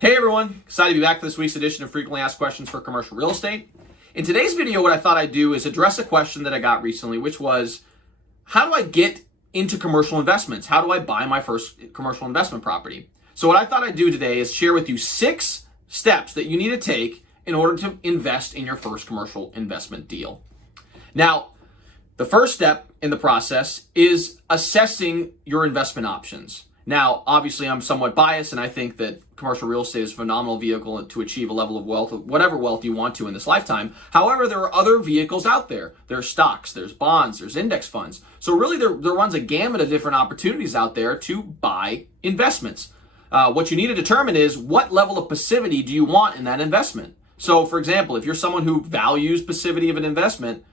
Hey everyone, excited to be back for this week's edition of Frequently Asked Questions for Commercial Real Estate. In today's video, what I thought I'd do is address a question that I got recently, which was, how do I get into commercial investments? How do I buy my first commercial investment property? So what I thought I'd do today is share with you 6 steps that you need to take in order to invest in your first commercial investment deal. Now, the first step in the process is assessing your investment options. Now, obviously, I'm somewhat biased, and I think that commercial real estate is a phenomenal vehicle to achieve a level of wealth, whatever wealth you want to in this lifetime. However, there are other vehicles out there. There's stocks, there's bonds, there's index funds. So really, there runs a gamut of different opportunities out there to buy investments. What you need to determine is what level of passivity do you want in that investment. So, for example, if you're someone who values passivity of an investment,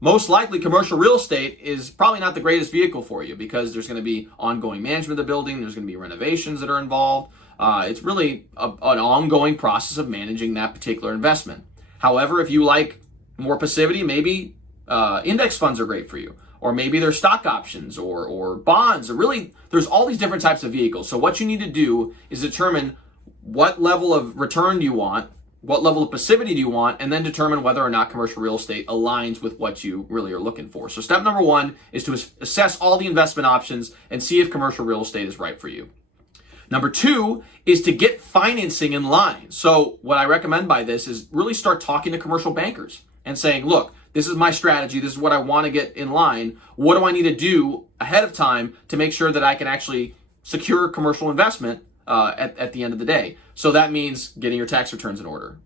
most likely commercial real estate is probably not the greatest vehicle for you because there's going to be ongoing management of the building, there's going to be renovations that are involved. It's really an ongoing process of managing that particular investment. However, if you like more passivity, maybe index funds are great for you, or maybe there's stock options or bonds, or really there's all these different types of vehicles. So what you need to do is determine what level of return do you want, what level of passivity do you want, and then determine whether or not commercial real estate aligns with what you really are looking for. So step number 1 is to assess all the investment options and see if commercial real estate is right for you. Number 2 is to get financing in line. So what I recommend by this is really start talking to commercial bankers and saying, look, this is my strategy. This is what I want to get in line. What do I need to do ahead of time to make sure that I can actually secure commercial investment at the end of the day? So that means getting your tax returns in order,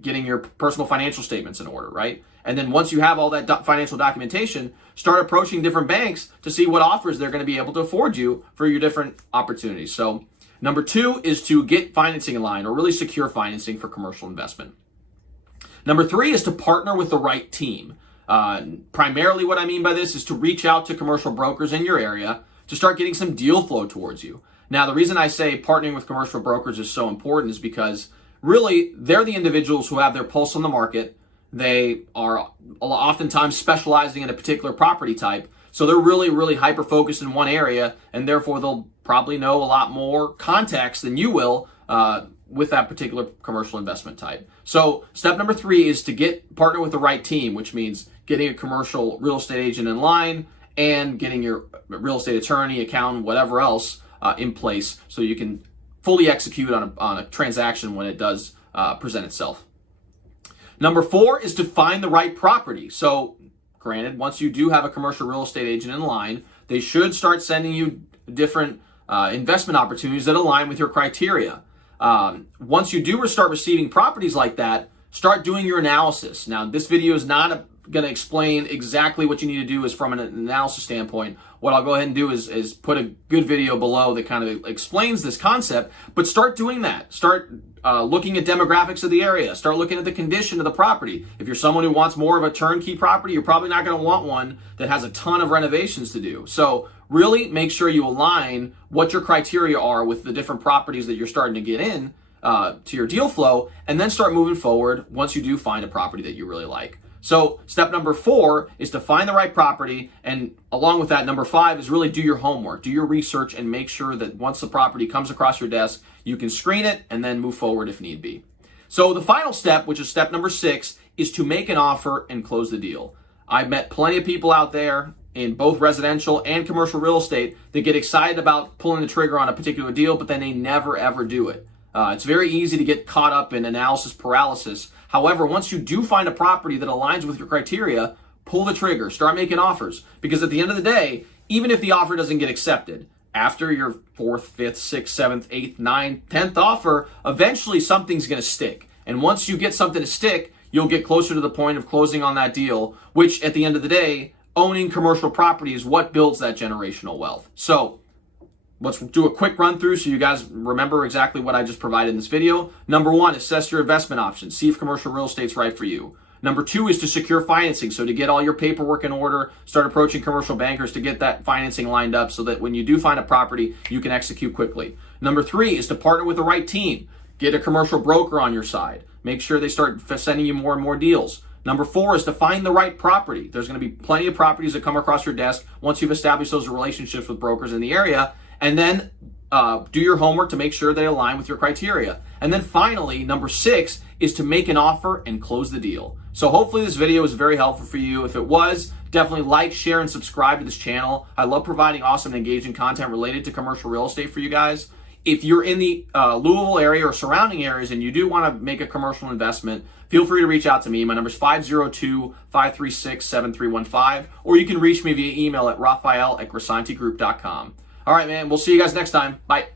getting your personal financial statements in order, right? And then once you have all that financial documentation, start approaching different banks to see what offers they're going to be able to afford you for your different opportunities. So number 2 is to get financing in line, or really secure financing for commercial investment. Number 3 is to partner with the right team. Primarily what I mean by this is to reach out to commercial brokers in your area to start getting some deal flow towards you. Now, the reason I say partnering with commercial brokers is so important is because really they're the individuals who have their pulse on the market. They are oftentimes specializing in a particular property type. So they're really hyper-focused in one area, and therefore they'll probably know a lot more context than you will with that particular commercial investment type. So step number 3 is to partner with the right team, which means getting a commercial real estate agent in line and getting your real estate attorney, accountant, whatever else in place so you can fully execute on a transaction when it does present itself. Number 4 is to find the right property. So granted, once you do have a commercial real estate agent in line, they should start sending you different investment opportunities that align with your criteria. Once you do start receiving properties like that, start doing your analysis. Now, this video is not going to explain exactly what you need to do is from an analysis standpoint. What I'll go ahead and do is put a good video below that kind of explains this concept, but start doing that. Start looking at demographics of the area. Start looking at the condition of the property. If you're someone who wants more of a turnkey property, you're probably not going to want one that has a ton of renovations to do. So really make sure you align what your criteria are with the different properties that you're starting to get in to your deal flow, and then start moving forward once you do find a property that you really like. So step number 4 is to find the right property, and along with that, number 5 is really do your homework, do your research, and make sure that once the property comes across your desk, you can screen it and then move forward if need be. So the final step, which is step number 6, is to make an offer and close the deal. I've met plenty of people out there in both residential and commercial real estate that get excited about pulling the trigger on a particular deal, but then they never ever do it. It's very easy to get caught up in analysis paralysis. However, once you do find a property that aligns with your criteria, pull the trigger, start making offers. Because at the end of the day, even if the offer doesn't get accepted, after your 4th, 5th, 6th, 7th, 8th, 9th, 10th offer, eventually something's going to stick. And once you get something to stick, you'll get closer to the point of closing on that deal, which at the end of the day, owning commercial property is what builds that generational wealth. So let's do a quick run through so you guys remember exactly what I just provided in this video. Number 1, assess your investment options. See if commercial real estate's right for you. Number 2 is to secure financing. So to get all your paperwork in order, start approaching commercial bankers to get that financing lined up so that when you do find a property, you can execute quickly. Number 3 is to partner with the right team. Get a commercial broker on your side. Make sure they start sending you more and more deals. Number 4 is to find the right property. There's going to be plenty of properties that come across your desk once you've established those relationships with brokers in the area. And then do your homework to make sure they align with your criteria. And then finally, number 6 is to make an offer and close the deal. So hopefully this video was very helpful for you. If it was, definitely like, share, and subscribe to this channel. I love providing awesome and engaging content related to commercial real estate for you guys. If you're in the Louisville area or surrounding areas and you do want to make a commercial investment, feel free to reach out to me. My number is 502-536-7315, or you can reach me via email at Raphael@grisantigroup.com. All right, man. We'll see you guys next time. Bye.